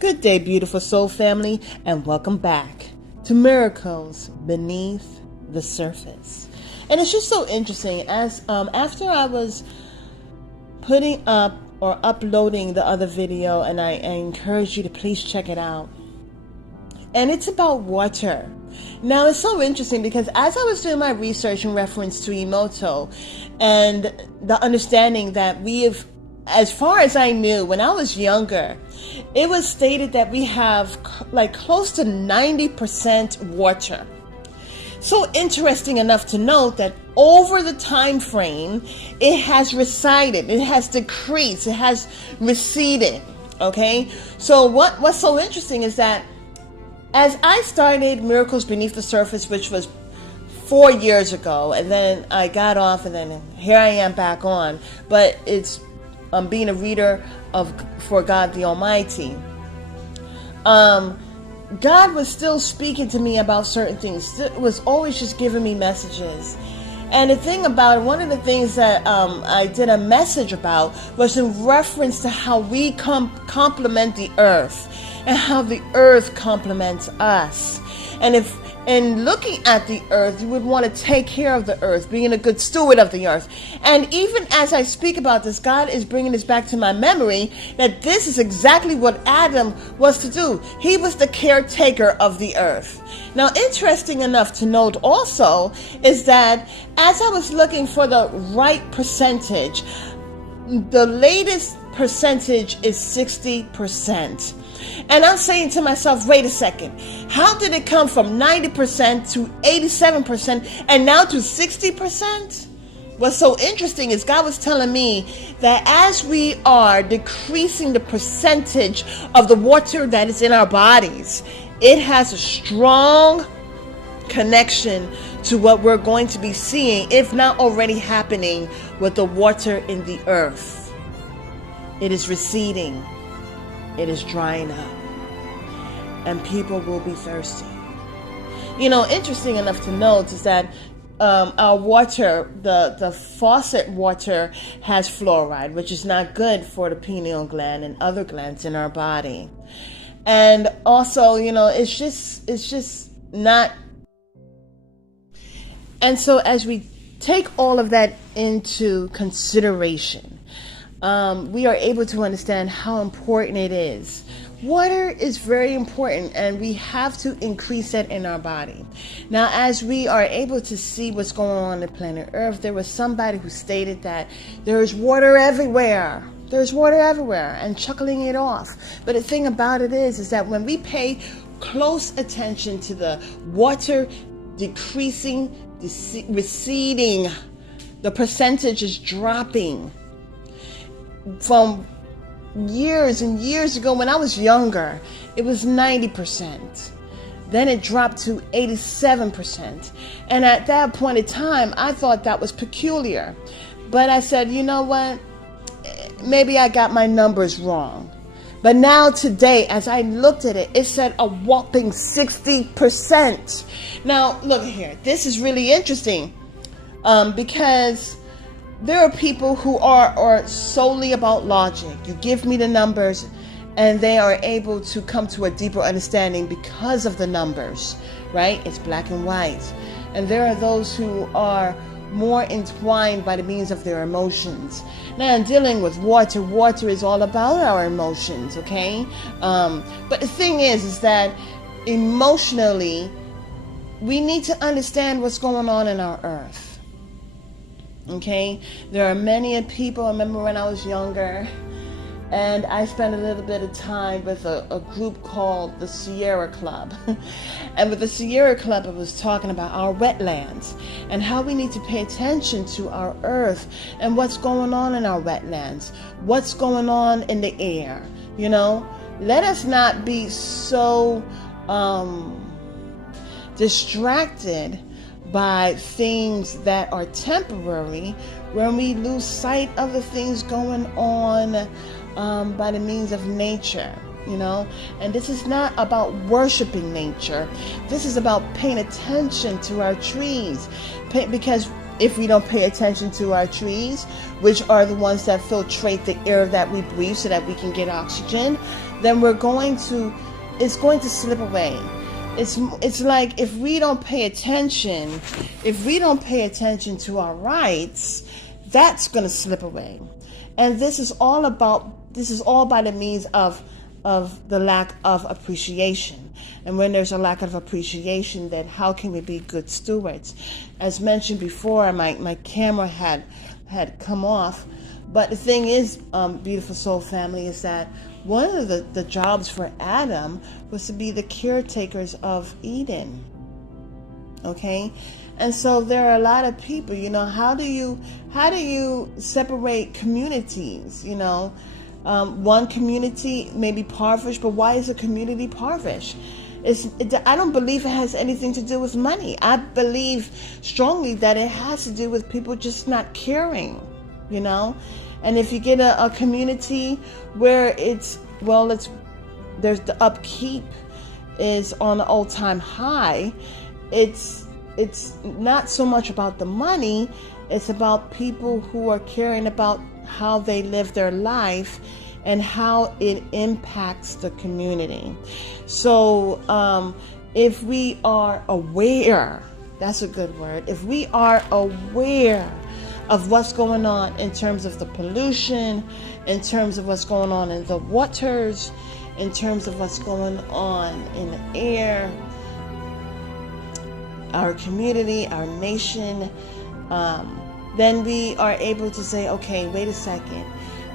Good day, beautiful soul family, and welcome back to Miracles Beneath the Surface. And it's just so interesting, as after I was putting up or uploading the other video, and I encourage you to please check it out. And it's about water. Now, it's so interesting because as I was doing my research in reference to Emoto and the understanding that we have, as far as I knew, when I was younger, it was stated that we have like close to 90% water. So interesting enough to note that over the time frame, it has receded, it has decreased, it has receded. Okay, so what's so interesting is that as I started Miracles Beneath the Surface, which was 4 years ago, and then I got off, and then here I am back on. But it's being a reader for God the Almighty. God was still speaking to me about certain things. It was always just giving me messages. And the thing about it, one of the things that I did a message about was in reference to how we complement the earth and how the earth complements us. And if in looking at the earth, you would want to take care of the earth, being a good steward of the earth. And even as I speak about this, God is bringing this back to my memory that this is exactly what Adam was to do. He was the caretaker of the earth. Now, interesting enough to note also is that as I was looking for the right percentage, the latest percentage is 60%. And I'm saying to myself, wait a second, how did it come from 90% to 87% and now to 60%? What's so interesting is God was telling me that as we are decreasing the percentage of the water that is in our bodies, it has a strong connection to what we're going to be seeing, if not already happening, with the water in the earth. It is receding. It is drying up. And people will be thirsty. You know, interesting enough to note is that our water, the faucet water, has fluoride, which is not good for the pineal gland and other glands in our body. And also, you know, it's just not. And so as we take all of that into consideration, we are able to understand how important it is. Water is very important, and we have to increase that in our body. Now, as we are able to see what's going on the planet Earth, there was somebody who stated that there is water everywhere. There's water everywhere, and chuckling it off. But the thing about it is that when we pay close attention to the water decreasing, receding, the percentage is dropping. From years and years ago, when I was younger, it was 90%. Then it dropped to 87%. And at that point in time, I thought that was peculiar. But I said, you know what? Maybe I got my numbers wrong. But now today, as I looked at it, it said a whopping 60%. Now, look here. This is really interesting because there are people who are solely about logic. You give me the numbers, and they are able to come to a deeper understanding because of the numbers, right? It's black and white. And there are those who are more entwined by the means of their emotions. Now, in dealing with water, water is all about our emotions, okay? But the thing is that emotionally, we need to understand what's going on in our earth. Okay, there are many people. I remember when I was younger, and I spent a little bit of time with a group called the Sierra Club. And with the Sierra Club, it was talking about our wetlands and how we need to pay attention to our earth and what's going on in our wetlands, what's going on in the air. You know, let us not be so distracted by things that are temporary, when we lose sight of the things going on by the means of nature, you know. And this is not about worshiping nature. This is about paying attention to our trees, because if we don't pay attention to our trees, which are the ones that filtrate the air that we breathe so that we can get oxygen, then it's going to slip away. It's like if we don't pay attention to our rights, that's going to slip away. And this is all by the means of the lack of appreciation. And when there's a lack of appreciation, then how can we be good stewards? As mentioned before, my camera had come off. But the thing is, beautiful soul family, is that one of the jobs for Adam was to be the caretakers of Eden. Okay? And so there are a lot of people, how do you separate communities? One community may be impoverished, but why is a community impoverished? I don't believe it has anything to do with money. I believe strongly that it has to do with people just not caring, And if you get a community where there's the upkeep is on an all-time high, it's not so much about the money, it's about people who are caring about how they live their life and how it impacts the community. So if we are aware, that's a good word, if we are aware of what's going on in terms of the pollution, in terms of what's going on in the waters, in terms of what's going on in the air, our community, our nation, then we are able to say, okay, wait a second.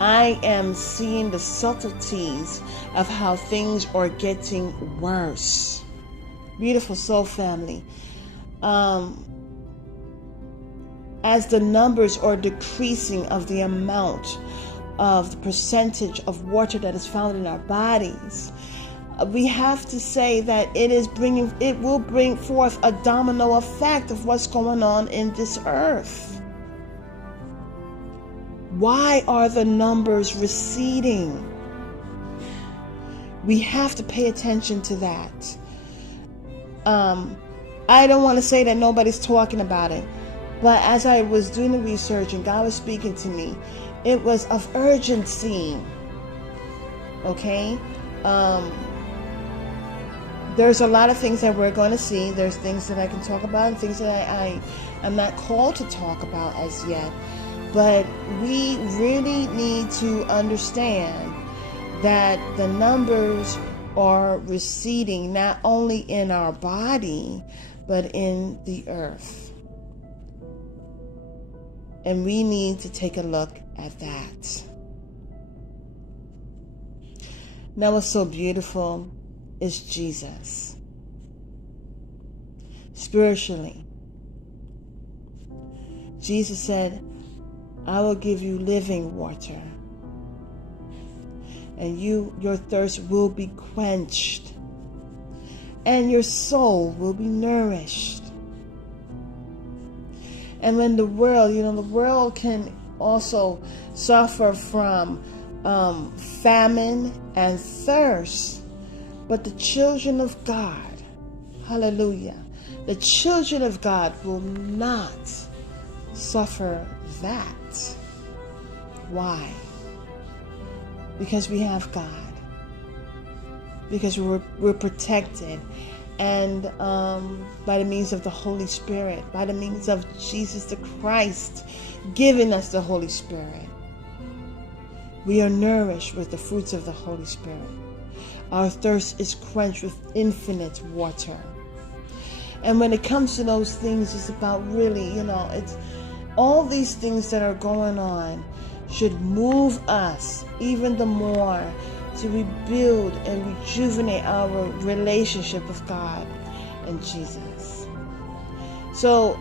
I am seeing the subtleties of how things are getting worse. Beautiful soul family. As the numbers are decreasing of the amount of the percentage of water that is found in our bodies, we have to say that it will bring forth a domino effect of what's going on in this earth. Why are the numbers receding? We have to pay attention to that. I don't want to say that nobody's talking about it, but as I was doing the research and God was speaking to me, it was of urgency. Okay? There's a lot of things that we're going to see. There's things that I can talk about and things that I am not called to talk about as yet. But we really need to understand that the numbers are receding, not only in our body, but in the earth. And we need to take a look at that. Now, what's so beautiful is Jesus. Spiritually, Jesus said, I will give you living water, and your thirst will be quenched, and your soul will be nourished. And when the world can also suffer from famine and thirst, but the children of God, hallelujah, the children of God will not suffer that. Why? Because we have God. Because we're protected, and by the means of the Holy Spirit, by the means of Jesus the Christ giving us the Holy Spirit, we are nourished with the fruits of the Holy Spirit. Our thirst is quenched with infinite water. And when it comes to those things, it's about really, it's all these things that are going on should move us even the more to rebuild and rejuvenate our relationship with God and Jesus. So,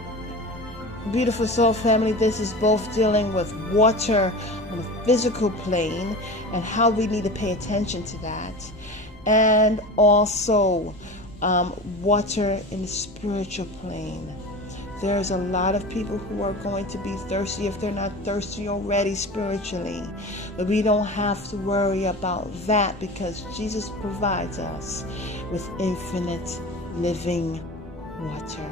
beautiful soul family, this is both dealing with water on a physical plane and how we need to pay attention to that, and also water in the spiritual plane. There's a lot of people who are going to be thirsty if they're not thirsty already spiritually. But we don't have to worry about that because Jesus provides us with infinite living water.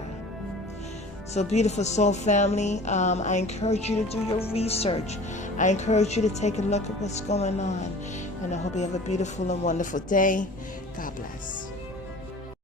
So, beautiful soul family, I encourage you to do your research. I encourage you to take a look at what's going on. And I hope you have a beautiful and wonderful day. God bless.